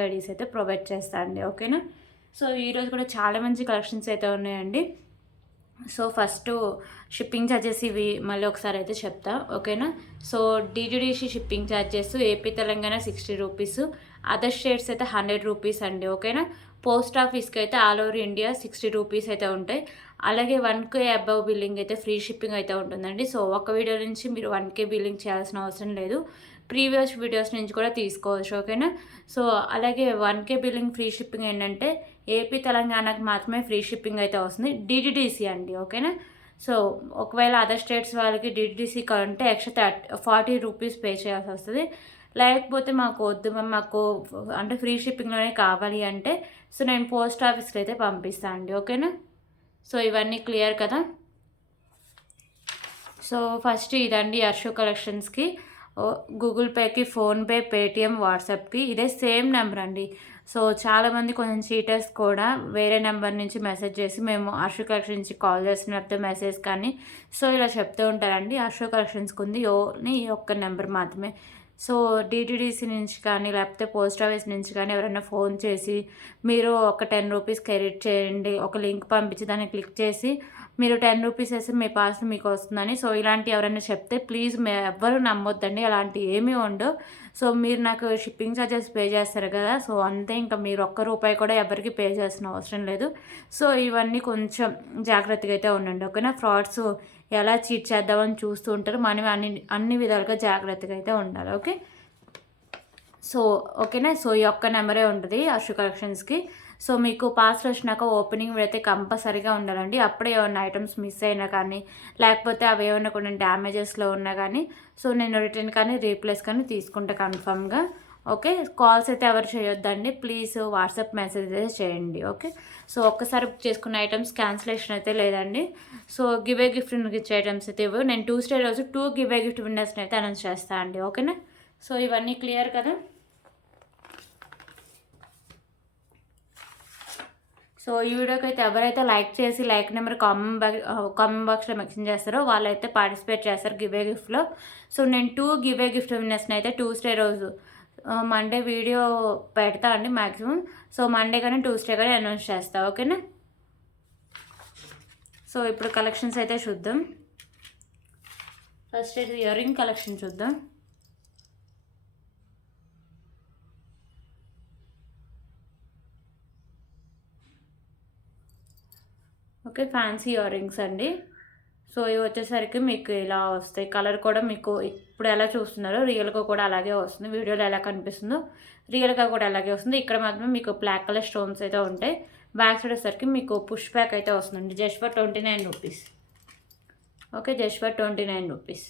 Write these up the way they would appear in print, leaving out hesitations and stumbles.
IDs అయితే provide చేస్తా అండి. ఓకేనా? సో ఈరోజు కూడా చాలా మంచి కలెక్షన్స్ అయితే ఉన్నాయండి. సో ఫస్ట్ షిప్పింగ్ ఛార్జెస్ ఇవి మళ్ళీ ఒకసారి అయితే చెప్తా. ఓకేనా? So DTDC shipping charges AP Telangana 60 rupees, other states అయితే 100 రూపీస్ అండి. ఓకేనా? పోస్ట్ ఆఫీస్కి అయితే ఆల్ ఓవర్ ఇండియా 60 రూపీస్ అయితే ఉంటాయి. అలాగే 1K అబవ్ బిల్లింగ్ అయితే ఫ్రీ షిప్పింగ్ అయితే ఉంటుందండి. సో ఒక వీడియో నుంచి మీరు 1K బిల్లింగ్ చేయాల్సిన అవసరం లేదు. ప్రీవియస్ వీడియోస్ నుంచి కూడా తీసుకోవచ్చు. ఓకేనా? సో అలాగే 1K బిల్లింగ్ ఫ్రీ షిప్పింగ్ ఏంటంటే ఏపీ తెలంగాణకు మాత్రమే ఫ్రీ షిప్పింగ్ అయితే వస్తుంది. డీటీడీసీ అండి. ఓకేనా? సో ఒకవేళ అదర్ స్టేట్స్ వాళ్ళకి డీటీడీసీ కంటే ఎక్స్ట్రా 40 రూపీస్ పే చేయాల్సి వస్తుంది. లేకపోతే మాకు వద్దు మాకు అంటే ఫ్రీ షిప్పింగ్లోనే కావాలి అంటే సో నేను పోస్ట్ ఆఫీస్కి అయితే పంపిస్తాను అండి. ఓకేనా? సో ఇవన్నీ క్లియర్ కదా. సో ఫస్ట్ ఇదండి అర్షో కలెక్షన్స్కి గూగుల్ పేకి, ఫోన్పే, పేటిఎం, వాట్సాప్కి ఇదే సేమ్ నెంబర్ అండి. సో చాలామంది కొంచెం చీటర్స్ కూడా వేరే నెంబర్ నుంచి మెసేజ్ చేసి మేము అర్షో కలెక్షన్ నుంచి కాల్ చేస్తున్నప్పుడు మెసేజ్ కానీ సో ఇలా చెప్తూ ఉంటారండి. అర్షో కలెక్షన్స్కి ఉంది ఓన్లీ ఈ ఒక్క నెంబర్ మాత్రమే. సో డీటీడీసీ నుంచి కానీ లేకపోతే పోస్ట్ ఆఫీస్ నుంచి కానీ ఎవరైనా ఫోన్ చేసి మీరు ఒక 10 రూపీస్ క్రెడిట్ చేయండి, ఒక లింక్ పంపించి దాన్ని క్లిక్ చేసి మీరు 10 రూపీస్ వేస్తే మీ పార్సల్ మీకు వస్తుందని సో ఇలాంటి ఎవరైనా చెప్తే ప్లీజ్ ఎవ్వరు నమ్మొద్దండి. అలాంటివి ఏమీ ఉండవు. సో మీరు నాకు షిప్పింగ్ ఛార్జెస్ పే చేస్తారు కదా, సో అంతే. ఇంకా మీరు ఒక్క రూపాయి కూడా ఎవరికి పే చేయాల్సిన అవసరం లేదు. సో ఇవన్నీ కొంచెం జాగ్రత్తగా అయితే ఉండండి. ఓకేనా? ఫ్రాడ్స్ ఎలా చీట్ చేద్దామని చూస్తూ ఉంటారు. మనం అన్ని విధాలుగా జాగ్రత్తగా అయితే ఉండాలి. ఓకే? సో ఓకేనా? సో ఈ ఒక్క నెంబరే ఉంటుంది అర్షు కలెక్షన్స్కి. సో మీకు పార్సల్ వచ్చినాక ఓపెనింగ్ అయితే కంపల్సరీగా ఉండాలండి. అప్పుడే ఏమైనా ఐటమ్స్ మిస్ అయినా కానీ లేకపోతే అవి ఏమైనా కొన్ని డ్యామేజెస్లో ఉన్నా కానీ సో నేను రిటర్న్ కానీ రీప్లేస్ కానీ తీసుకుంటా కన్ఫర్మ్గా. ఓకే? కాల్స్ అయితే ఎవరు చేయొద్దండి ప్లీజ్, వాట్సాప్ మెసేజ్ అయితే చేయండి. ఓకే? సో ఒక్కసారి బుక్ చేసుకున్న ఐటమ్స్ క్యాన్సిలేషన్ అయితే లేదండి. సో గివే గిఫ్ట్ ఇచ్చే ఐటమ్స్ అయితే ఇవ్వు. నేను ట్యూస్డే రోజు 2 గివే గిఫ్ట్ విన్నర్స్ని అయితే అనౌన్స్ చేస్తాను అండి. ఓకేనా? సో ఇవన్నీ క్లియర్ కదా. సో ఈ వీడియోకి అయితే ఎవరైతే లైక్ చేసి లైక్ నెంబర్ కామెంట్ బాక్స్లో మెన్షన్ చేస్తారో వాళ్ళైతే పార్టిసిపేట్ చేస్తారు గివే గిఫ్ట్లో. సో నేను 2 గివే గిఫ్ట్ విన్నర్స్ని అయితే ట్యూస్డే రోజు మండే వీడియో పెడతా అండి మ్యాక్సిమం. సో మండే కానీ ట్యూస్డే కానీ అనౌన్స్ చేస్తా. ఓకేనా? సో ఇప్పుడు కలెక్షన్స్ అయితే చూద్దాం. ఫస్ట్ అయితే ఇయర్ రింగ్ కలెక్షన్ చూద్దాం. ఓకే, ఫ్యాన్సీ ఇయర్ రింగ్స్ అండి. సో ఇవి వచ్చేసరికి మీకు ఇలా వస్తాయి. కలర్ కూడా మీకు ఇప్పుడు ఎలా చూస్తున్నారో రియల్గా కూడా అలాగే వస్తుంది. వీడియోలో ఎలా కనిపిస్తుందో రియల్గా కూడా అలాగే వస్తుంది. ఇక్కడ మాత్రం మీకు బ్లాక్ కలర్ స్టోన్స్ అయితే ఉంటాయి. బ్యాక్ సైడ్ వచ్చేసరికి మీకు పుష్ బ్యాక్ అయితే వస్తుందండి. Just for 29 rupees. Okay, just for 29 rupees.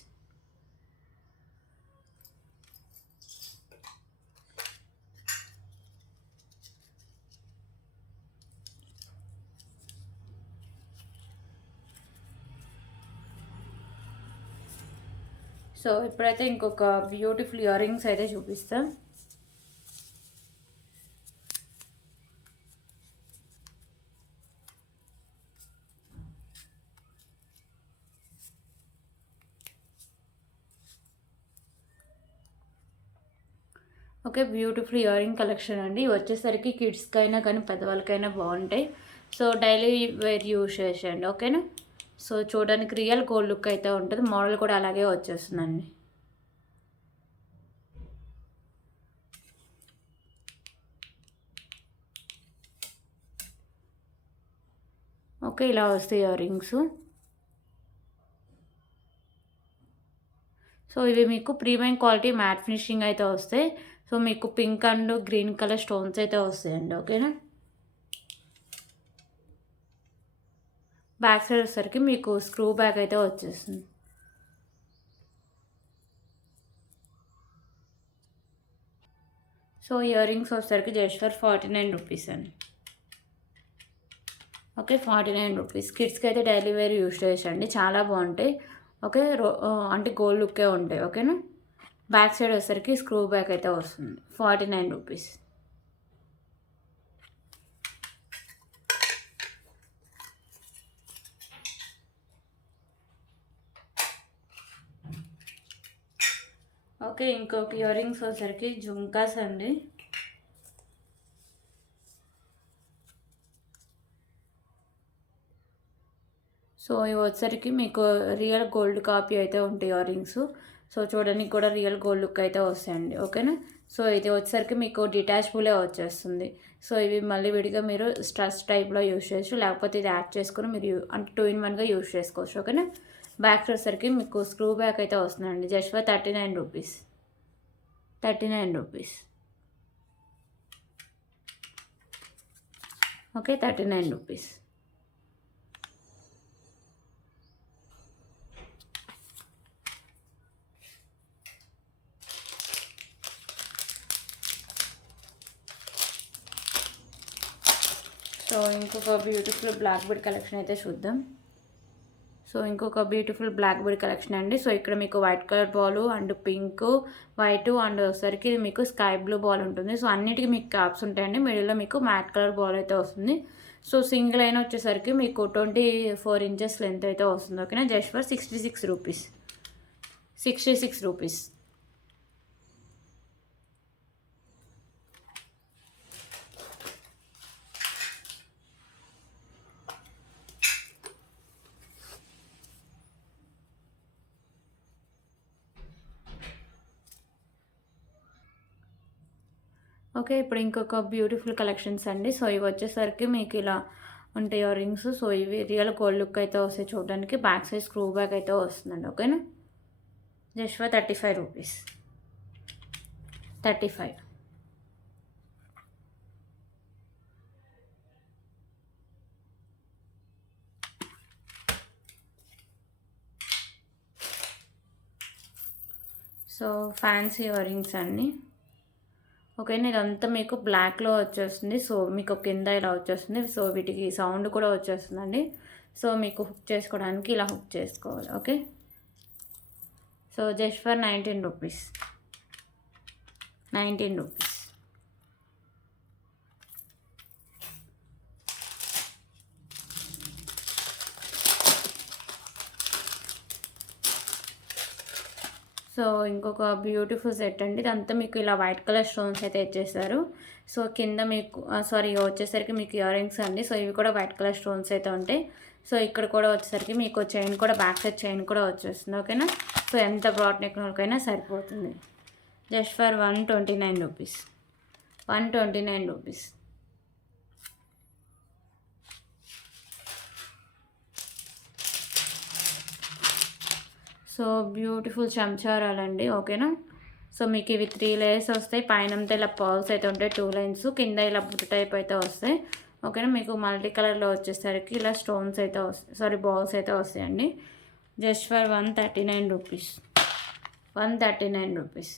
So ఇప్పుడైతే ఇంకొక బ్యూటిఫుల్ ఇయర్ రింగ్స్ అయితే చూపిస్తాం. Okay, beautiful ear ring collection అండి. వచ్చేసరికి కిడ్స్కి అయినా కానీ పెద్దవాళ్ళకైనా బాగుంటాయి. సో డైలీ వేర్ యూజ్ చేసేయండి. ఓకేనా? సో చూడడానికి రియల్ గోల్డ్ లుక్ అయితే ఉంటుంది. మోడల్ కూడా అలాగే వచ్చేస్తుందండి. ఓకే, ఇలా వస్తాయి ఇయర్ రింగ్స్. సో ఇవి మీకు ప్రీమియం క్వాలిటీ మ్యాట్ ఫినిషింగ్ అయితే వస్తాయి. సో మీకు pink and green colour stones అయితే వస్తాయండి. ఓకేనా? బ్యాక్ సైడ్ వచ్చేసరికి మీకు స్క్రూ బ్యాక్ అయితే వచ్చేస్తుంది. సో ఇయర్ రింగ్స్ వచ్చేసరికి జస్ట్ ఫర్ 49 రూపీస్ అండి. Okay, 49 rupees. కిడ్స్కి అయితే డైలీ వేర్ యూజ్ చేయండి, చాలా బాగుంటాయి. ఓకే, అంటే గోల్డ్ లుక్కే ఉంటాయి. ఓకేనా? బ్యాక్ సైడ్ వచ్చేసరికి స్క్రూ బ్యాక్ అయితే వస్తుంది. 49 రూపీస్. ఓకే, ఇంకొక ఇయర్ రింగ్స్ వచ్చేసరికి జుంకాస్ అండి. సో ఇవి వచ్చేసరికి మీకు రియల్ గోల్డ్ కాపీ అయితే ఉంటాయి ఇయర్ రింగ్స్. సో చూడడానికి కూడా రియల్ గోల్డ్ లుక్ అయితే వస్తాయండి. ఓకేనా. సో ఇది వచ్చేసరికి మీకు డిటాచబులే వచ్చేస్తుంది. సో ఇవి మళ్ళీ విడిగా మీరు స్ట్రస్ టైప్లో యూస్ చేయొచ్చు, లేకపోతే ఇది యాడ్ చేసుకుని మీరు అంటే 2 in 1గా యూస్ చేసుకోవచ్చు. ఓకేనా. బ్యాక్ వచ్చేసరికి మీకు స్క్రూ బ్యాక్ అయితే వస్తుందండి. Just for 39 rupees. 39 rupees. Okay, 39 rupees. So ఇంకొక బ్యూటిఫుల్ బ్లాక్ బీడ్ కలెక్షన్ అయితే చూద్దాం. సో ఇంకొక బ్యూటిఫుల్ బ్లాక్ బీడ్ కలెక్షన్ అండి. సో ఇక్కడ మీకు white colour ball and pink, white and వచ్చేసరికి మీకు స్కై బ్లూ బాల్ ఉంటుంది. సో అన్నిటికీ మీకు క్యాప్స్ ఉంటాయండి. మిడిల్లో మీకు మ్యాట్ కలర్ బాల్ అయితే వస్తుంది. సో సింగిల్ అయిన వచ్చేసరికి మీకు 24 inches లెంత్ అయితే వస్తుంది. ఓకేనా. Just for 66 rupees. 66 rupees. Okay, ఇప్పుడు ఇంకొక బ్యూటిఫుల్ కలెక్షన్స్ అండి. సో ఇవి వచ్చేసరికి మీకు ఇలా ఉంటాయి ఇయర్ రింగ్స్. సో ఇవి రియల్ గోల్డ్ లుక్ అయితే వస్తాయి చూడడానికి. బ్యాక్ సైడ్ స్క్రూ బ్యాక్ అయితే వస్తుందండి. ఓకేనా. Just for 35 rupees. 35. So fancy year rings అండి. ఓకేనా. ఇదంతా మీకు బ్లాక్లో వచ్చేస్తుంది. సో మీకు కింద ఇలా వచ్చేస్తుంది. సో వీటికి సౌండ్ కూడా వచ్చేస్తుందండి. సో మీకు హుక్ చేసుకోవడానికి ఇలా హుక్ చేసుకోవాలి. Okay. So just for 19 rupees. 19 rupees. So ఇంకొక బ్యూటిఫుల్ సెట్ అండి. ఇదంతా మీకు ఇలా వైట్ కలర్ స్టోన్స్ అయితే ఇచ్చేస్తారు. సో కింద మీకు వచ్చేసరికి మీకు ఇయర్ రింగ్స్ అండి. సో ఇవి కూడా వైట్ కలర్ స్టోన్స్ అయితే ఉంటాయి. సో ఇక్కడ కూడా వచ్చేసరికి మీకు చైన్ కూడా బ్యాక్ సైడ్ చైన్ కూడా వచ్చేస్తుంది. ఓకేనా. సో ఎంత బ్రాడ్ నెక్ వాళ్ళకైనా సరిపోతుంది. Just for 129 rupees. 129 rupees. So beautiful చెంచారాలండి. ఓకేనా. సో మీకు ఇవి 3 layers వస్తాయి. పైన ఇలా పర్ల్స్ అయితే ఉంటాయి 2 lines. కింద ఇలా బుట్ట టైప్ అయితే వస్తాయి. ఓకేనా. మీకు మల్టీ కలర్లో వచ్చేసరికి ఇలా స్టోన్స్ అయితే వస్తాయి, బాల్స్ అయితే వస్తాయండి. Just for 139 rupees. 139 rupees.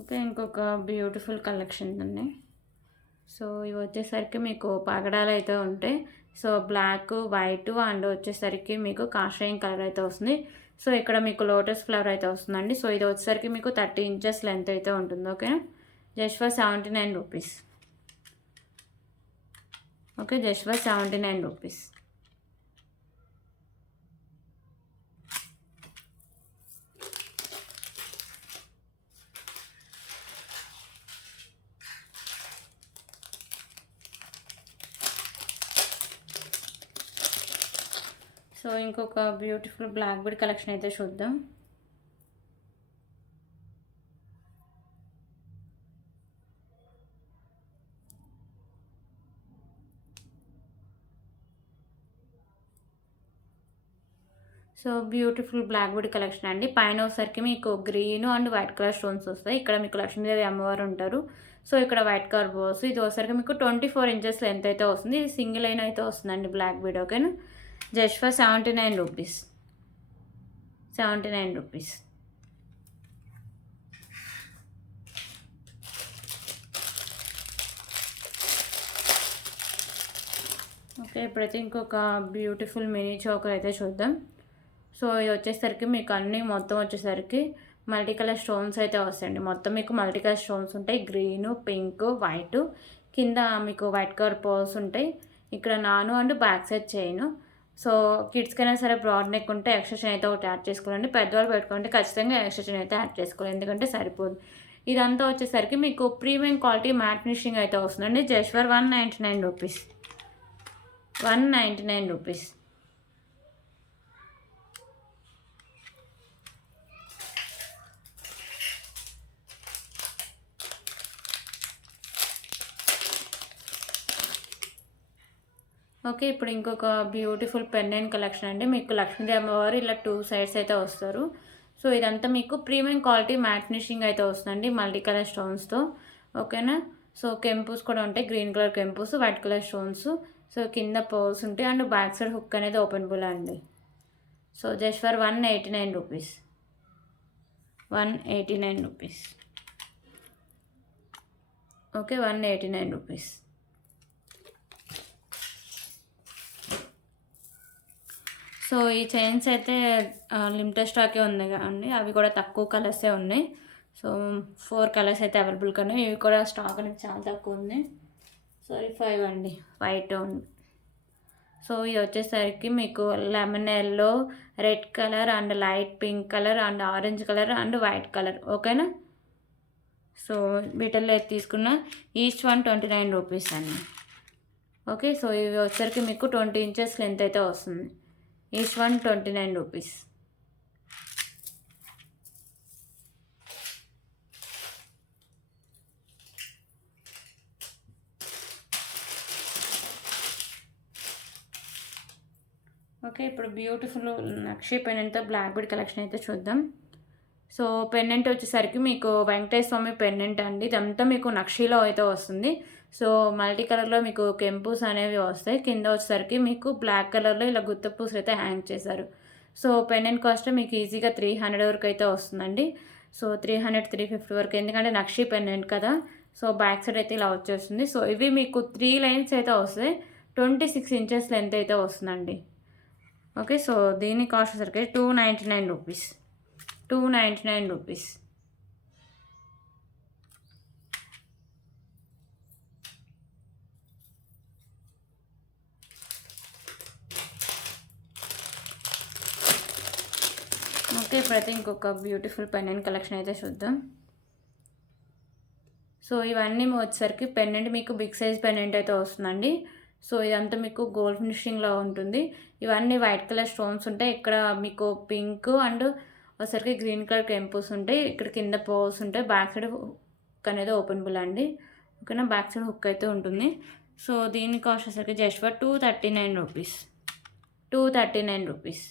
Okay, ఇంకొక బ్యూటిఫుల్ కలెక్షన్ అండి. సో ఇవి వచ్చేసరికి మీకు పగడాలు అయితే ఉంటాయి. సో బ్లాక్, వైట్ అండ్ వచ్చేసరికి మీకు కాషాయం కలర్ అయితే వస్తుంది. సో ఇక్కడ మీకు లోటస్ ఫ్లవర్ అయితే వస్తుందండి. సో ఇది వచ్చేసరికి మీకు 30 inches లెంత్ అయితే ఉంటుంది. Okay. Just for 79 rupees. Okay, just for 79 rupees. So ఇంకొక బ్యూటిఫుల్ బ్లాక్ బీడ్ కలెక్షన్ అయితే చూద్దాం. So beautiful black bead collection అండి. పైన వచ్చేసరికి మీకు green and white colour stones వస్తాయి. ఇక్కడ మీకు లక్ష్మీదేవి అమ్మవారు ఉంటారు. సో ఇక్కడ వైట్ కలర్ బోస్. ఇది వచ్చేసరికి మీకు 24 inches లెంత్ అయితే వస్తుంది. ఇది సింగిల్ లైన్ అయితే వస్తుందండి బ్లాక్ బీడ్. ఓకేనా. Just for 79 rupees. 79 rupees. Okay, ఇప్పుడైతే ఇంకొక బ్యూటిఫుల్ మినీ చోకర్ అయితే చూద్దాం. సో ఇది వచ్చేసరికి మీకు అన్నీ మొత్తం వచ్చేసరికి మల్టీ కలర్ స్టోన్స్ అయితే వస్తాయండి. మొత్తం మీకు మల్టీ కలర్ స్టోన్స్ ఉంటాయి. Green, pink, white. కింద మీకు వైట్ కలర్ పర్ల్స్ ఉంటాయి. ఇక్కడ నాను and back side chain. So కిడ్స్కైనా సరే బ్రాడ్ నెక్ ఉంటే ఎక్స్టెన్షన్ అయితే ఒకటి యాడ్ చేసుకోవాలండి. పెద్దవాళ్ళు పెట్టుకుంటే ఖచ్చితంగా ఎక్స్టెన్షన్ అయితే యాడ్ చేసుకోవాలి, ఎందుకంటే సరిపోదు. ఇదంతా వచ్చేసరికి మీకు ప్రీమియం క్వాలిటీ మ్యాట్ ఫినిషింగ్ అయితే వస్తుందండి. Just for 199 rupees. 199 rupees. Okay. ఇప్పుడు ఇంకొక బ్యూటిఫుల్ పెండెంట్ కలెక్షన్ అండి. మీకు లక్ష్మీదేవి అమ్మవారు ఇలా 2 సైడ్స్ అయితే వస్తారు. సో ఇదంతా మీకు ప్రీమియం క్వాలిటీ మ్యాట్ ఫినిషింగ్ అయితే వస్తుందండి, మల్టీ కలర్ స్టోన్స్తో. ఓకేనా. సో కెంపుస్ కూడా ఉంటాయి, గ్రీన్ కలర్ కెంపుస్, వైట్ కలర్ స్టోన్స్. సో కింద పర్ల్స్ ఉంటాయి అండ్ బ్యాక్ సైడ్ హుక్ అనేది ఓపెన్ బుల్ అండి. So just for 189 rupees. 189 rupees. Okay, 189 rupees. So ఈ చైన్స్ అయితే లిమిటెడ్ స్టాకే ఉంది కదండి, అవి కూడా తక్కువ కలర్సే ఉన్నాయి. సో 4 కలర్స్ అయితే అవైలబుల్గా ఉన్నాయి. ఇవి కూడా స్టాక్ అనేది చాలా తక్కువ ఉంది. సారీ 5 అండి, వైట్ ఉంది. సో ఇది వచ్చేసరికి మీకు lemon yellow, red colour and light pink colour and orange colour and white colour. ఓకేనా. సో వీటిల్లో తీసుకున్న ఈచ్ 129 రూపీస్ అండి. ఓకే. సో ఇవి వచ్చేసరికి మీకు 20 ఇంచెస్ లెంత్ అయితే వస్తుంది. Each 129 rupees. ఓకే. ఇప్పుడు బ్యూటిఫుల్ నక్షి పెండెంట్తో బ్లాక్ బీడ్ కలెక్షన్ అయితే చూద్దాం. సో పెండెంట్ వచ్చేసరికి మీకు వెంకటేశ్వర స్వామి పెండెంట్ అండి. ఇదంతా మీకు నక్షిలో అయితే వస్తుంది. సో మల్టీ కలర్లో మీకు కెంపూస్ అనేవి వస్తాయి. కింద వచ్చేసరికి మీకు బ్లాక్ కలర్లో ఇలా గుత్త పూసలు అయితే హ్యాంగ్ చేశారు. సో పెండెంట్ కాస్ట్ మీకు ఈజీగా 300 వరకు అయితే వస్తుందండి. సో 300, 350 వరకు, ఎందుకంటే నక్షి పెండెంట్ కదా. సో బ్యాక్ సైడ్ అయితే ఇలా వచ్చేస్తుంది. సో ఇవి మీకు 3 లైన్స్ అయితే వస్తాయి. 26 ఇంచెస్ లెంత్ అయితే వస్తుందండి. ఓకే. సో దీని కాస్ట్ వచ్చేసరికి 299 రూపీస్. 299 రూపీస్. ఓకే. ఇప్పుడైతే ఇంకొక బ్యూటిఫుల్ పెండెంట్ కలెక్షన్ అయితే చూద్దాం. సో ఇవన్నీ వచ్చేసరికి పెండెంట్ మీకు బిగ్ సైజ్ పెండెంట్ అయితే వస్తుందండి. సో ఇదంతా మీకు గోల్డ్ ఫినిషింగ్లో ఉంటుంది. ఇవన్నీ వైట్ కలర్ స్టోన్స్ ఉంటాయి. ఇక్కడ మీకు పింక్ అండ్ వచ్చేసరికి గ్రీన్ కలర్ కెంపుస్ ఉంటాయి. ఇక్కడ కింద పర్ల్స్ ఉంటాయి. బ్యాక్ సైడ్ హుక్ అనేది ఓపెనబుల్ అండి. ఓకేనా. బ్యాక్ సైడ్ హుక్ అయితే ఉంటుంది. సో దీని కాస్ట్ వచ్చేసరికి just for 239 rupees. 239 rupees.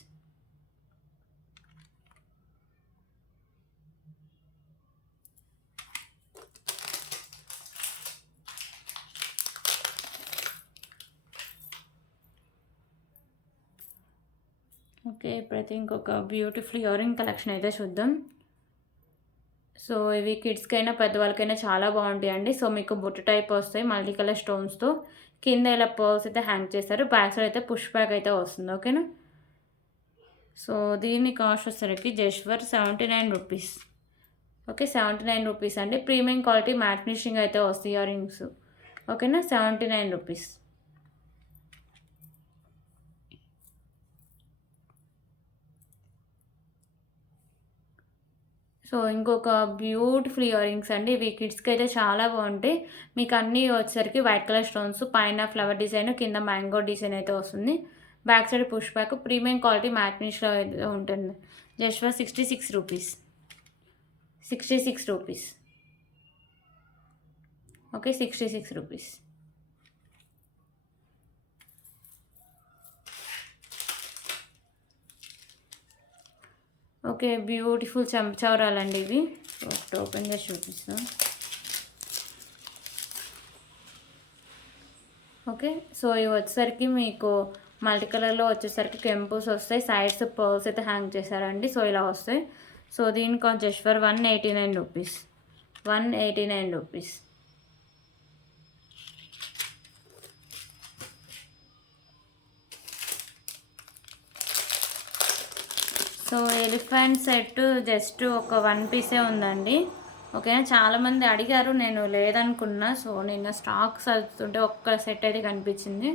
Okay. ఇప్పుడైతే ఇంకొక బ్యూటిఫుల్ ఇయర్ రింగ్ కలెక్షన్ అయితే చూద్దాం. సో ఇవి కిడ్స్కైనా పెద్దవాళ్ళకైనా చాలా బాగుంటాయండి. సో మీకు బుట్ట టైప్ వస్తాయి మల్టీ కలర్ స్టోన్స్తో. కింద ఇలా పర్ల్స్ అయితే హ్యాంగ్ చేస్తారు. బ్యాక్ సైడ్ అయితే పుష్ బ్యాక్ అయితే వస్తుంది. ఓకేనా. సో దీని కాస్ట్ వచ్చేసరికి just for 79 rupees. Okay. 79 rupees అండి. ప్రీమియం క్వాలిటీ మ్యాట్ ఫినిషింగ్ అయితే వస్తాయి ఇయర్ రింగ్స్. ఓకేనా. 79 రూపీస్. సో ఇంకొక బ్యూటిఫుల్ ఇయర్ రింగ్స్ అండి. ఇవి కిడ్స్కి అయితే చాలా బాగుంటాయి. మీకు అన్నీ వచ్చేసరికి వైట్ కలర్ స్టోన్స్, పైన ఫ్లవర్ డిజైన్, కింద మ్యాంగో డిజైన్ అయితే వస్తుంది. Back side push back, premium quality matte ఫినిష్లో అయితే ఉంటుంది. Just for 66 rupees. 66 rupees. Okay. 66 rupees. Okay. Beautiful చెంచవరాలండి ఇవి. ఒకటి ఓపెన్ చేసి చూపిస్తాం. ఓకే. సో ఇవి వచ్చేసరికి మీకు మల్టీ కలర్లో వచ్చేసరికి కెంపుస్ వస్తాయి. సైడ్స్ పర్ల్స్ అయితే హ్యాంగ్ చేశారండి. సో ఇలా వస్తాయి. సో దీని cost just for 189 rupees. 189 rupees. So elephant set just ఒక 1 పీసే ఉందండి. ఓకేనా. చాలామంది అడిగారు, నేను లేదనుకున్నా. సో నిన్న స్టాక్ చదువుతుంటే ఒక్క సెట్ అయితే కనిపించింది.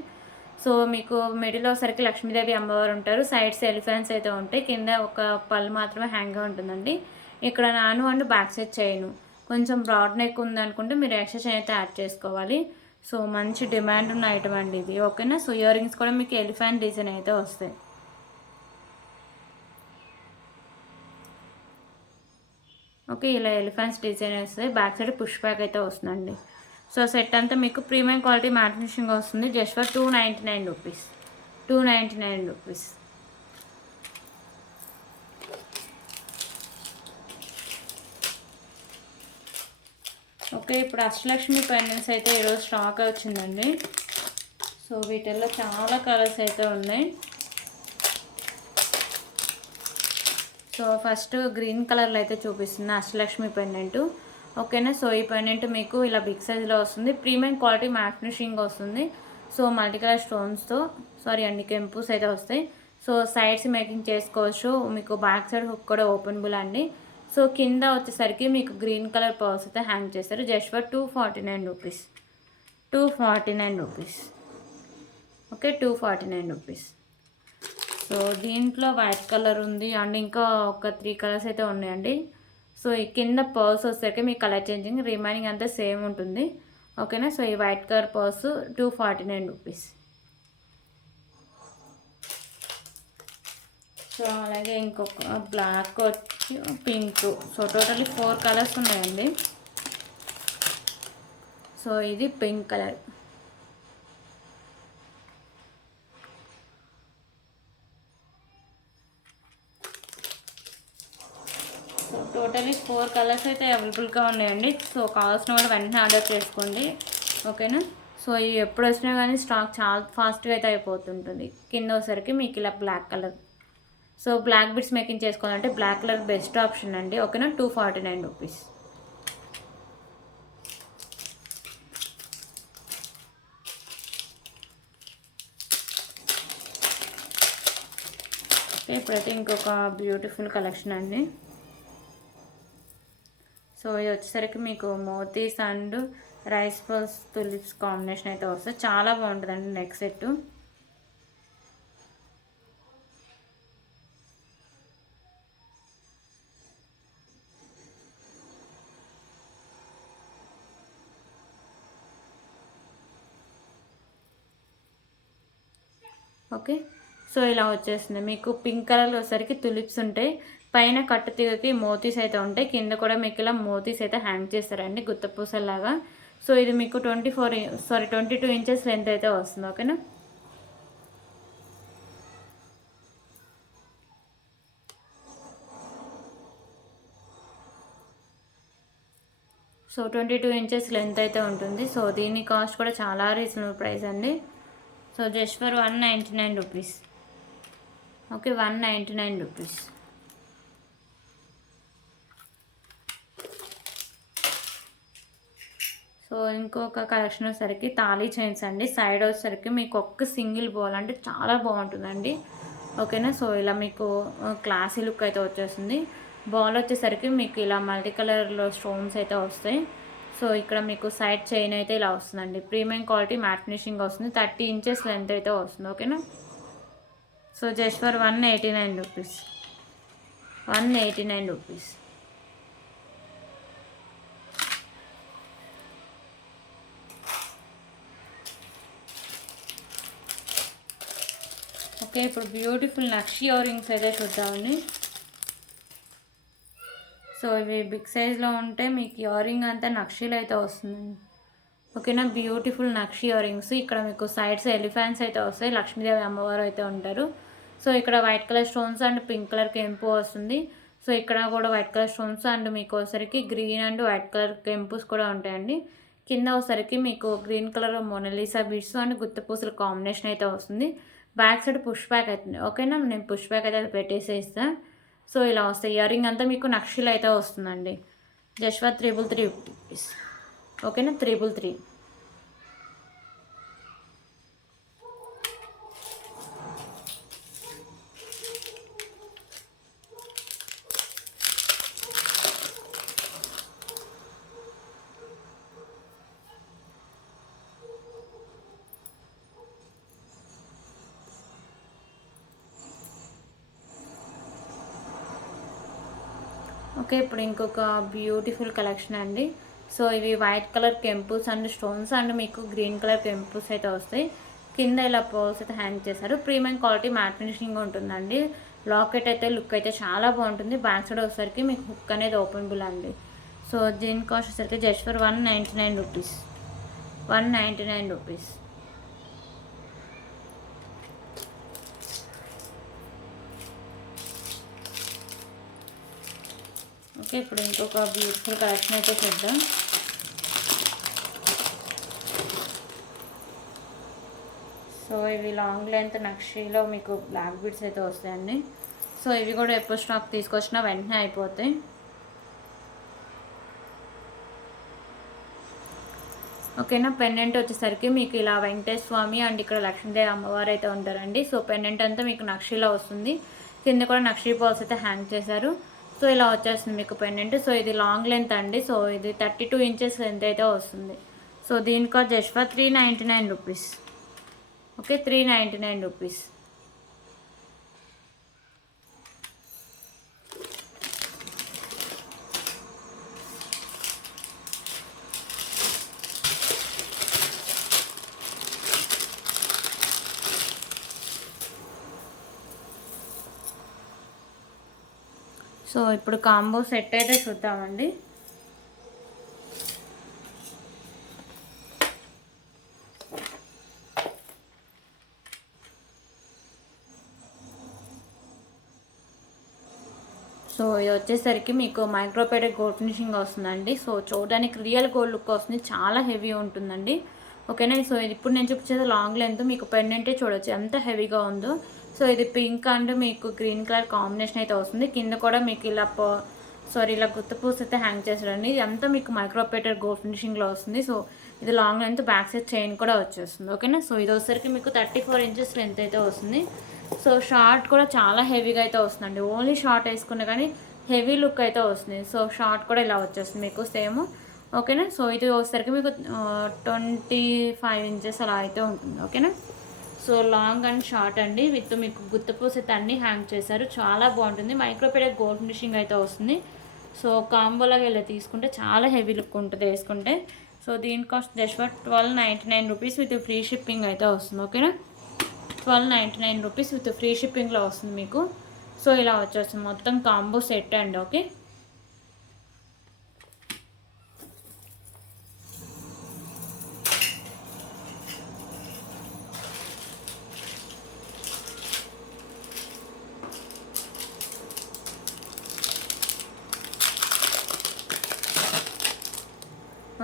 సో మీకు మిడిల్ వచ్చేసరికి లక్ష్మీదేవి అమ్మవారు ఉంటారు, సైడ్స్ ఎలిఫెంట్స్ అయితే ఉంటాయి, కింద ఒక పళ్ళు మాత్రమే హ్యాంగ్గా ఉంటుందండి. ఇక్కడ నాను అండ్ బ్యాక్ సైడ్ చైను కొంచెం బ్రాడ్ నెక్ ఉందనుకుంటే మీరు ఎక్స్ట్రా చైన్ అయితే యాడ్ చేసుకోవాలి. సో మంచి డిమాండ్ ఉన్న ఐటమ్ అండి ఇది, ఓకేనా. సో ఇయర్ రింగ్స్ కూడా మీకు ఎలిఫెంట్ డిజైన్ అయితే వస్తాయి. ఓకే, ఇలా ఎలిఫెంట్స్ డిజైన్ వస్తాయి, బ్యాక్ సైడ్ పుష్ బ్యాక్ అయితే వస్తుందండి. సో సెట్ అంతా మీకు ప్రీమియం క్వాలిటీ మ్యాట్ ఫినిషింగ్ వస్తుంది, just for 299 rupees. 299 rupees. Okay, ఇప్పుడు అష్టలక్ష్మి పెండెంట్స్ అయితే ఈరోజు స్టాక్ వచ్చిందండి. సో వీటిల్లో చాలా కలర్స్ అయితే ఉన్నాయి. సో ఫస్ట్ గ్రీన్ కలర్లో అయితే చూపిస్తుంది అష్టలక్ష్మి పెండెంట్, ఓకేనా. సో ఈ పెండెంట్ మీకు ఇలా బిగ్ సైజ్లో వస్తుంది, ప్రీమియం క్వాలిటీ మ్యాట్ ఫినిషింగ్ వస్తుంది. సో మల్టీ కలర్ స్టోన్స్తో, సారీ అండి, కెంపుస్ అయితే వస్తాయి. సో సైడ్స్ మేకింగ్ చేసుకోవచ్చు, మీకు బ్యాక్ సైడ్ హుక్ కూడా ఓపెనబుల్ అండి. సో కింద వచ్చేసరికి మీకు గ్రీన్ కలర్ పర్స్ అయితే హ్యాంగ్ చేస్తారు, just for 249 rupees. 249 rupees. Okay, 249 rupees. So దీంట్లో వైట్ కలర్ ఉంది అండ్ ఇంకా ఒక 3 కలర్స్ అయితే ఉన్నాయండి. సో ఈ కింద పర్స్ వచ్చేసరికి మీ కలర్ చేంజింగ్, రిమైనింగ్ అంతా సేమ్ ఉంటుంది, ఓకేనా. సో ఈ white colour purse 249 rupees. So అలాగే ఇంకొక బ్లాక్ వచ్చి పింక్, సో టోటల్లీ 4 కలర్స్ ఉన్నాయండి. సో ఇది pink colour. So totally 4 colours అయితే అవైలబుల్గా ఉన్నాయండి. సో కావాల్సిన వాళ్ళు వెంటనే ఆర్డర్ చేసుకోండి, ఓకేనా. సో ఇవి ఎప్పుడు వచ్చినా కానీ స్టాక్ చాలా ఫాస్ట్గా అయితే అయిపోతుంటుంది. కింద వచ్చేసరికి మీకు ఇలా black colour. So black bits making చేసుకోవాలంటే బ్లాక్ కలర్ బెస్ట్ ఆప్షన్ అండి, ఓకేనా. 249 రూపీస్. ఓకే, ఇప్పుడైతే ఇంకొక బ్యూటిఫుల్ కలెక్షన్ అండి. సో ఇది వచ్చేసరికి మీకు మోతీస్ and rice pulse tulips combination అయితే వస్తుంది, చాలా బాగుంటుందండి నెక్ సెట్. ఓకే, సో ఇలా వచ్చేస్తుంది మీకు పింక్ కలర్లో వచ్చేసరికి తులిప్స్ ఉంటాయి, పైన కట్టు తీగకి మోతీస్ అయితే ఉంటాయి, కింద కూడా మీకు ఇలా మోతీస్ అయితే హ్యాంగ్ చేస్తారండి గుత్తపూసలాగా. సో ఇది మీకు 22 ఇంచెస్ లెంత్ అయితే వస్తుంది, ఓకేనా. సో 22 ఇంచెస్ లెంత్ అయితే ఉంటుంది. సో దీని కాస్ట్ కూడా చాలా రీజనబుల్ ప్రైస్ అండి. So just for 199 rupees. Okay, 199 rupees. So ఇంకొక కలెక్షన్ వచ్చేసరికి తాళీ చైన్స్ అండి. సైడ్ వచ్చేసరికి మీకు ఒక్క సింగిల్ బాల్ అంటే చాలా బాగుంటుందండి, ఓకేనా. సో ఇలా మీకు క్లాసీ లుక్ అయితే వచ్చేస్తుంది. బాల్ వచ్చేసరికి మీకు ఇలా మల్టీ కలర్లో స్టోన్స్ అయితే వస్తాయి. సో ఇక్కడ మీకు సైడ్ చైన్ అయితే ఇలా వస్తుందండి, ప్రీమియం క్వాలిటీ మ్యాట్ ఫినిషింగ్ వస్తుంది, 30 ఇంచెస్ లెంత్ అయితే వస్తుంది, ఓకేనా. So just for 189 rupees. 189 rupees. Okay, ఇప్పుడు బ్యూటిఫుల్ నక్షి ఇయర్ రింగ్స్ అయితే చూద్దామండి. సో ఇవి బిగ్ సైజ్లో ఉంటే మీకు ఇయర్ రింగ్ అంతా నక్షీలు అయితే వస్తుందండి, ఓకేనా. బ్యూటిఫుల్ నక్షి ఇయర్ రింగ్స్, ఇక్కడ మీకు సైడ్స్ ఎలిఫెంట్స్ అయితే వస్తాయి, లక్ష్మీదేవి అమ్మవారు అయితే ఉంటారు. సో ఇక్కడ white colour stones and pink colour కెంపు వస్తుంది. సో ఇక్కడ కూడా వైట్ కలర్ స్టోన్స్ అండ్ మీకు ఒకసారికి గ్రీన్ అండ్ వైట్ కలర్ కెంపుస్ కూడా ఉంటాయండి. కింద ఒకసారికి మీకు green colour Mona Lisa beads and గుత్తపూసల కాంబినేషన్ అయితే వస్తుంది. బ్యాక్ సైడ్ పుష్ బ్యాక్ అవుతుంది, ఓకేనా. నేను పుష్ బ్యాక్ అయితే పెట్టేసి ఇస్తాను. సో ఇలా వస్తాయి, ఇయర్ రింగ్ అంతా మీకు నక్షీలు అయితే వస్తుందండి, జస్ట్ ఫర్ 333 రూపీస్, ఓకేనా. 333. ఓకే. ఇప్పుడు ఇంకొక బ్యూటిఫుల్ కలెక్షన్ అండి. సో, ఇవి వైట్ కలర్ కెంపుస్ అండ్ స్టోన్స్ అండ్ మీకు గ్రీన్ కలర్ కెంపుస్ అయితే వస్తాయి. కింద ఇలా పర్ల్స్ అయితే హ్యాంగ్ చేశారు. ప్రీమియం క్వాలిటీ మ్యాట్ ఫినిషింగ్ ఉంటుందండి. లాకెట్ అయితే లుక్ అయితే చాలా బాగుంటుంది. బ్యాక్ సైడ్ వచ్చేసరికి మీకు హుక్ అనేది ఓపెనబుల్ అండి. సో, దీని కాస్ట్ వచ్చేసరికి just for 199 rupees. 199 rupees. Okay. ఇప్పుడు ఇంకొక బ్యూటిఫుల్ కలెక్షన్ అయితే చూద్దాం. సో, ఇవి లాంగ్ లెంత్ నక్షీలో మీకు బ్లాక్ బీడ్స్ అయితే వస్తాయండి. సో, ఇవి కూడా ఎప్పుడు స్టాక్ తీసుకొచ్చినా వెంటనే అయిపోతాయి. ఓకేనా. పెండెంట్ వచ్చేసరికి మీకు ఇలా వెంకటేశ్వర స్వామి అండ్ ఇక్కడ లక్ష్మీదేవి అమ్మవారు అయితే ఉంటారండి. సో, పెండెంట్ అంతా మీకు నక్షీలో వస్తుంది. కింద కూడా నక్షీ బాల్స్ అయితే హ్యాంగ్ చేశారు. సో, ఇలా వచ్చేస్తుంది మీకు పెండెంట్. సో, ఇది లాంగ్ లెంత్ అండి. సో, ఇది 32 ఇంచెస్ లెంత్ అయితే వస్తుంది. సో, దీని cost just for 399 rupees. Okay. 399 rupees. So, ఇప్పుడు కాంబో సెట్ అయితే చూద్దామండి. సో, ఇది వచ్చేసరికి మీకు మైక్రోపేటెడ్ గోల్డ్ ఫినిషింగ్ వస్తుందండి. సో, చూడడానికి రియల్ గోల్డ్ లుక్ వస్తుంది. చాలా హెవీ ఉంటుందండి. ఓకేనా. సో, ఇది ఇప్పుడు నేను చూపించేది లాంగ్ లెంత్. మీకు పెండెంటే చూడొచ్చు ఎంత హెవీగా ఉందో. సో, ఇది పింక్ అండ్ మీకు గ్రీన్ కలర్ కాంబినేషన్ అయితే వస్తుంది. కింద కూడా మీకు ఇలా ఇలా గుత్తపూస అయితే హ్యాంగ్ చేశారండి. ఇది అంతా మీకు మైక్రోపేటెడ్ గోల్డ్ ఫినిషింగ్లో వస్తుంది. సో, ఇది long length, back side chain కూడా వచ్చేస్తుంది. ఓకేనా. సో, ఇది వచ్చేసరికి మీకు 34 ఇంచెస్ లెంత్ అయితే వస్తుంది. సో, షార్ట్ కూడా చాలా హెవీగా అయితే వస్తుందండి. ఓన్లీ షార్ట్ వేసుకున్నా కానీ హెవీ లుక్ అయితే వస్తుంది. సో, షార్ట్ కూడా ఇలా వచ్చేస్తుంది మీకు సేమ్. ఓకేనా. సో, ఇది వచ్చేసరికి మీకు 25 ఇంచెస్ అలా అయితే ఉంటుంది. ఓకేనా. సో, లాంగ్ అండ్ షార్ట్ అండి. విత్ మీకు గుత్తపూస అయితే అన్నీ హ్యాంగ్ చేశారు. చాలా బాగుంటుంది. మైక్రోపేటెడ్ గోల్డ్ ఫినిషింగ్ అయితే వస్తుంది. సో, కాంబోలాగా ఇలా తీసుకుంటే చాలా హెవీ లుక్ ఉంటుంది వేసుకుంటే. సో, దీని cost just for 1299 rupees with free shipping అయితే వస్తుంది. ఓకేనా. 1299 రూపీస్ విత్ ఫ్రీ షిప్పింగ్లో వస్తుంది మీకు. సో, ఇలా వచ్చేస్తుంది మొత్తం కాంబో సెట్ అండి. ఓకే.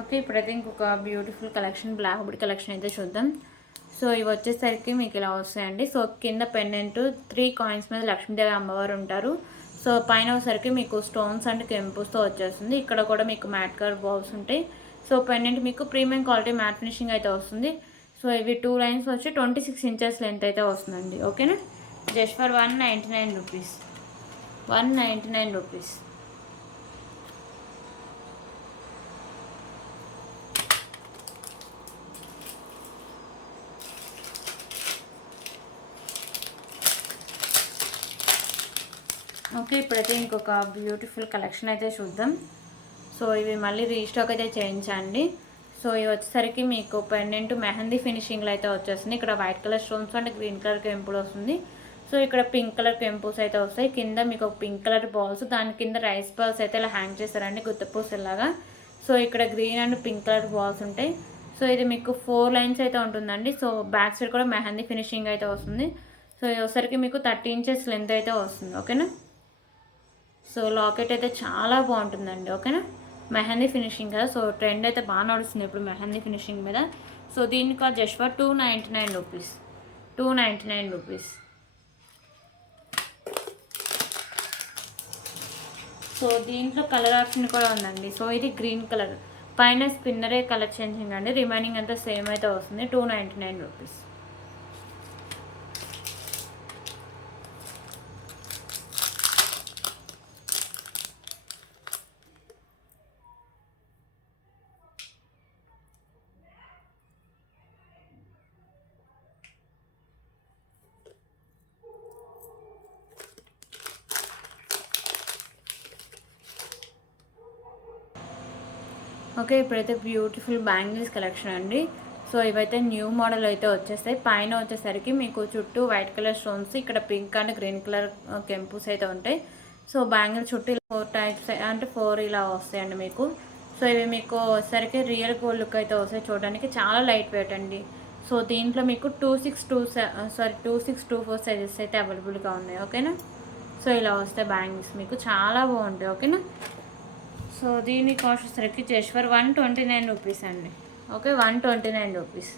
ఓకే. ఇప్పుడైతే ఇంకొక బ్యూటిఫుల్ కలెక్షన్ బ్లాక్ బుడ్ కలెక్షన్ అయితే చూద్దాం. సో, ఇవి వచ్చేసరికి మీకు ఇలా వస్తాయండి. సో, కింద పెండెంట్ 3 కాయిన్స్ మీద లక్ష్మీదేవి అమ్మవారు ఉంటారు. సో, పైన వచ్చేసరికి మీకు స్టోన్స్ అండ్ కెంపుస్తో వచ్చేస్తుంది. ఇక్కడ కూడా మీకు మ్యాట్ కలర్ బాల్స్ ఉంటాయి. సో, పెండెంట్ మీకు ప్రీమియం క్వాలిటీ మ్యాట్ ఫినిషింగ్ అయితే వస్తుంది. సో, ఇవి 2 లైన్స్ వచ్చి 26 ఇంచెస్ లెంత్ అయితే వస్తుందండి. ఓకేనా. Just for 199 rupees. 199 rupees. Okay. ఇప్పుడైతే ఇంకొక బ్యూటిఫుల్ కలెక్షన్ అయితే చూద్దాం. సో, ఇవి మళ్ళీ రీస్టాక్ అయితే చేయించండి. సో, ఇవి వచ్చేసరికి మీకు పెండెంట్ మెహందీ ఫినిషింగ్లో అయితే వచ్చేస్తుంది. ఇక్కడ white colour stones and green colour కెంపులు వస్తుంది. సో, ఇక్కడ పింక్ కలర్ కెంపుస్ అయితే వస్తాయి. కింద మీకు ఒక పింక్ కలర్ బాల్స్, దాని కింద రైస్ బాల్స్ అయితే ఇలా హ్యాంగ్ చేస్తారండి గుత్తపూసలాగా. సో, ఇక్కడ green and pink colour balls ఉంటాయి. సో, ఇది మీకు 4 లైన్స్ అయితే ఉంటుందండి. సో, బ్యాక్ సైడ్ కూడా మెహందీ ఫినిషింగ్ అయితే వస్తుంది. సో, ఇది వచ్చేసరికి మీకు 30 ఇంచెస్ లెంత్ అయితే వస్తుంది. ఓకేనా. సో, లాకెట్ అయితే చాలా బాగుంటుందండి. ఓకేనా. మెహందీ ఫినిషింగ్ కదా. సో, ట్రెండ్ అయితే బాగా నడుస్తుంది ఇప్పుడు మెహందీ ఫినిషింగ్ మీద. సో, దీని cost just for 299 rupees. 299 rupees. So, దీంట్లో కలర్ ఆప్షన్ కూడా ఉందండి. సో, ఇది గ్రీన్ కలర్, పైన స్పిన్నరే కలర్ చేంజింగ్ అండి. రిమైనింగ్ అంతా సేమ్ అయితే వస్తుంది. 299 రూపీస్. ఓకే, ఇప్పుడైతే బ్యూటిఫుల్ బ్యాంగిల్స్ కలెక్షన్ అండి. సో ఇవైతే న్యూ మోడల్ అయితే వచ్చేస్తాయి. పైన వచ్చేసరికి మీకు చుట్టూ వైట్ కలర్ స్టోన్స్, ఇక్కడ పింక్ అండ్ గ్రీన్ కలర్ కెంపుస్ అయితే ఉంటాయి. సో బ్యాంగిల్ చుట్టూ 4 టైప్స్ అంటే 4 ఇలా వస్తాయండి మీకు. సో ఇవి మీకు వచ్చేసరికి రియల్ గోల్డ్ లుక్ అయితే వస్తాయి. చూడడానికి చాలా లైట్ వెయిట్ అండి. సో దీంట్లో మీకు 2624 సైజెస్ అయితే అవైలబుల్గా ఉన్నాయి. ఓకేనా. సో ఇలా వస్తాయి బ్యాంగిల్స్ మీకు చాలా బాగుంటాయి. ఓకేనా. సో దీని కాస్ట్ వచ్చేసరికి జస్ట్ ఫర్ 129 రూపీస్ అండి. Okay, 129 rupees.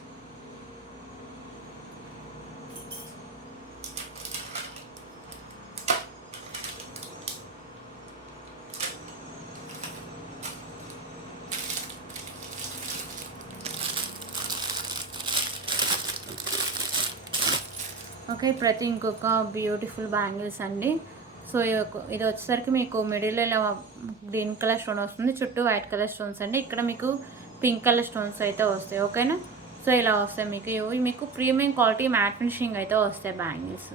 ఓకే, ప్రతి ఇంకొక బ్యూటిఫుల్ బ్యాంగిల్స్ అండి. సో ఇది వచ్చేసరికి మీకు మిడిల్ ఇలా గ్రీన్ కలర్ స్టోన్ వస్తుంది, చుట్టూ వైట్ కలర్ స్టోన్స్ అండి. ఇక్కడ మీకు పింక్ కలర్ స్టోన్స్ అయితే వస్తాయి. ఓకేనా. సో ఇలా వస్తాయి మీకు. ఇవి మీకు ప్రీమియం క్వాలిటీ మ్యాట్ ఫినిషింగ్ అయితే వస్తాయి bangles.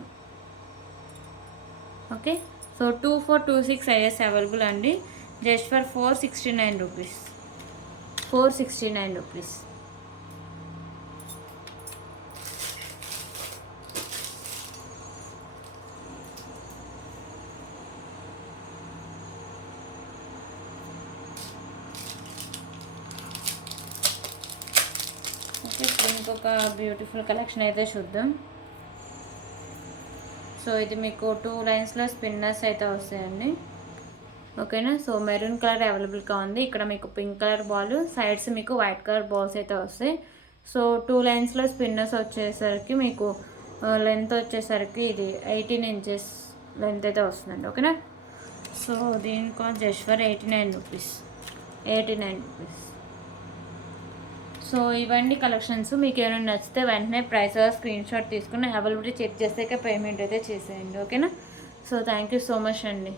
Okay. So 2426 sizes available అండి. Just for 469 rupees. 469 rupees. Okay, ఇంకొక బ్యూటిఫుల్ కలెక్షన్ అయితే చూద్దాం. సో ఇది మీకు 2 లైన్స్లో స్పిన్నర్స్ అయితే వస్తాయండి. ఓకేనా. సో మెరూన్ కలర్ అవైలబుల్గా ఉంది. ఇక్కడ మీకు పింక్ కలర్ బాల్, సైడ్స్ మీకు వైట్ కలర్ బాల్స్ అయితే వస్తాయి. సో 2 లైన్స్లో స్పిన్నర్స్ వచ్చేసరికి మీకు లెంత్ వచ్చేసరికి ఇది 18 ఇంచెస్ లెంత్ అయితే వస్తుందండి. ఓకేనా. సో దీని cost just for 89 rupees. 89 rupees. So ఇవన్నీ కలెక్షన్స్. మీకు ఏమైనా నచ్చితే వెంటనే ప్రైస్ స్క్రీన్ షాట్ తీసుకుని అవైలబిలిటీ చెక్ చేసాక పేమెంట్ అయితే చేసేయండి. ఓకేనా. So thank you so much అండి.